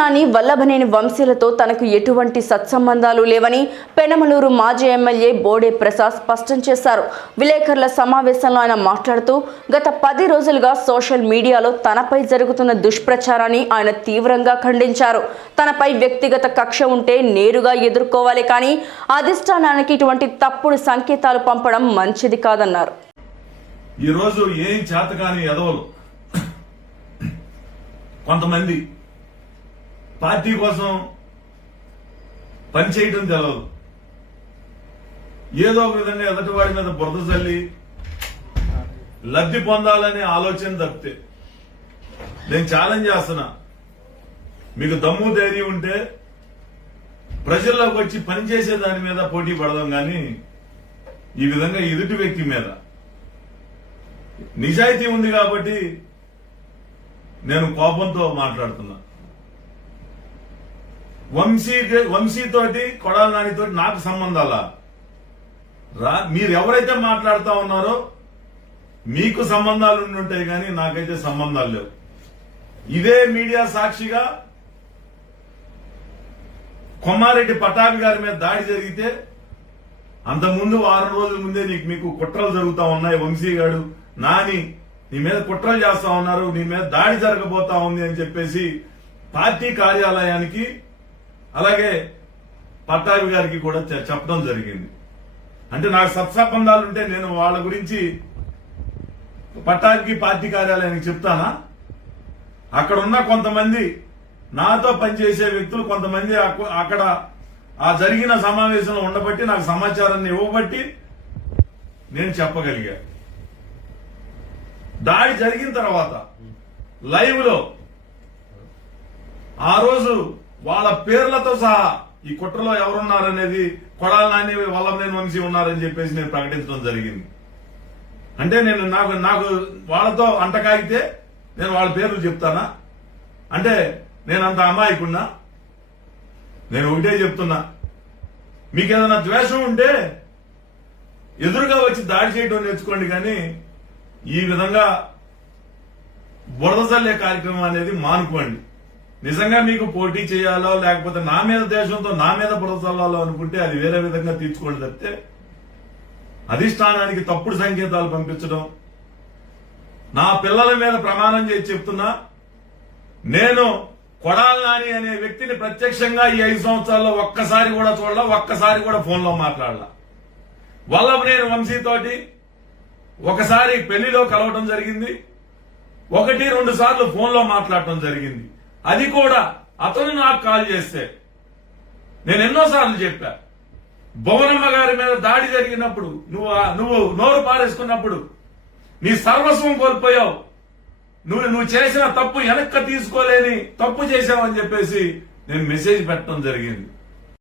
నాని వల్లభనేని వంశీలతో తనకు ఎటువంటి సత్సంబంధాలు లేవని పెనమలూరు మాజీ ఎమ్మెల్యే బోడే ప్రసాద్ స్పష్టం చేశారు. విలేకరుల సమావేశంలో ఆయన మాట్లాడుతూ గత పది రోజులుగా సోషల్ మీడియాలో తనపై జరుగుతున్న దుష్ప్రచారాన్ని ఆయన తీవ్రంగా ఖండించారు. తనపై వ్యక్తిగత కక్ష ఉంటే నేరుగా ఎదుర్కోవాలి కానీ అధిష్టానానికి ఇటువంటి తప్పుడు సంకేతాలు పంపడం మంచిది కాదన్నారు. ఈరోజు ఏం చేతకాని ఎదవలు. కొంతమంది పార్టీ కోసం పనిచేయటం తెలవదు. ఏదో ఒక విధంగా ఎదటి వాడి మీద బురద చల్లి లబ్ధి పొందాలనే ఆలోచన తప్పితే నేను ఛాలెంజ్ చేస్తున్నా. మీకు దమ్ము ధైర్యం ఉంటే ప్రజల్లోకి వచ్చి పనిచేసే దాని మీద పోటీ పడదాం కానీ ఈ విధంగా ఎదుటి వ్యక్తి మీద. నిజాయితీ ఉంది కాబట్టి నేను కోపంతో మాట్లాడుతున్నా. వంశీ వంశీతోటి కొడాల నానితోటి నాకు సంబంధాలా? రా మీరు ఎవరైతే ఉన్నారో మీకు సంబంధాలు ఉంటాయి కానీ నాకైతే సంబంధాలు లేవు. ఇదే మీడియా సాక్షిగా కొమ్మారెడ్డి పటాభి గారి మీద దాడి జరిగితే అంతకుముందు వారం రోజుల ముందే నీకు మీకు కుట్రలు జరుగుతూ ఉన్నాయి వంశీ గారు నాని నీ మీద కుట్రలు చేస్తా ఉన్నారు నీ మీద దాడి జరగబోతా ఉంది అని చెప్పేసి పార్టీ కార్యాలయానికి అలాగే పట్టాభి గారికి కూడా చెప్పడం జరిగింది. అంటే నాకు సత్సంబంధాలు ఉంటే నేను వాళ్ళ గురించి పట్టాభికి పార్టీ కార్యాలయానికి చెప్తానా? అక్కడ ఉన్న కొంతమంది నాతో పనిచేసే వ్యక్తులు కొంతమంది అక్కడ ఆ జరిగిన సమావేశంలో ఉండబట్టి నాకు సమాచారాన్ని ఇవ్వబట్టి నేను చెప్పగలిగా. దాడి జరిగిన తర్వాత లైవ్లో ఆ రోజు వాళ్ళ పేర్లతో సహా ఈ కుట్రలో ఎవరున్నారనేది కొడాల నాని వల్లభనేని వంశీ ఉన్నారని చెప్పేసి నేను ప్రకటించడం జరిగింది. అంటే నేను నాకు నాకు వాళ్ళతో అంటకాగితే నేను వాళ్ళ పేర్లు చెప్తానా? అంటే నేను అంత అమాయకున్నా నేను ఒకటే చెప్తున్నా. మీకు ఏదైనా ద్వేషం ఉంటే ఎదురుగా వచ్చి దాడి చేయడం నేర్చుకోండి కానీ ఈ విధంగా బురద చల్లే కార్యక్రమం అనేది మానుకోండి. నిజంగా మీకు పోటీ చేయాలో లేకపోతే నా మీద దేశంతో నా మీద బురద అనుకుంటే అది వేరే విధంగా తీర్చుకోండి తప్పితే అధిష్టానానికి తప్పుడు సంకేతాలు పంపించడం. నా పిల్లల మీద ప్రమాణం చేసి చెప్తున్నా నేను కొడాల నాని అనే వ్యక్తిని ప్రత్యక్షంగా ఈ ఐదు సంవత్సరాల్లో ఒక్కసారి కూడా చూడాల ఒక్కసారి కూడా ఫోన్లో మాట్లాడాల. వల్లభనేని వంశీతోటి ఒకసారి పెళ్ళిలో కలవటం జరిగింది ఒకటి రెండు సార్లు ఫోన్లో మాట్లాడటం జరిగింది. అది కూడా అతను నాకు కాల్ చేస్తే. నేను ఎన్నోసార్లు చెప్పా. భువనమ్మ గారి మీద దాడి జరిగినప్పుడు నువ్వు నువ్వు నోరు పారేసుకున్నప్పుడు నీ సర్వస్వం కోల్పోయావు. నువ్వు నువ్వు చేసిన తప్పు వెనక్కి తీసుకోలేని తప్పు చేశావని చెప్పేసి నేను మెసేజ్ పెట్టడం జరిగింది.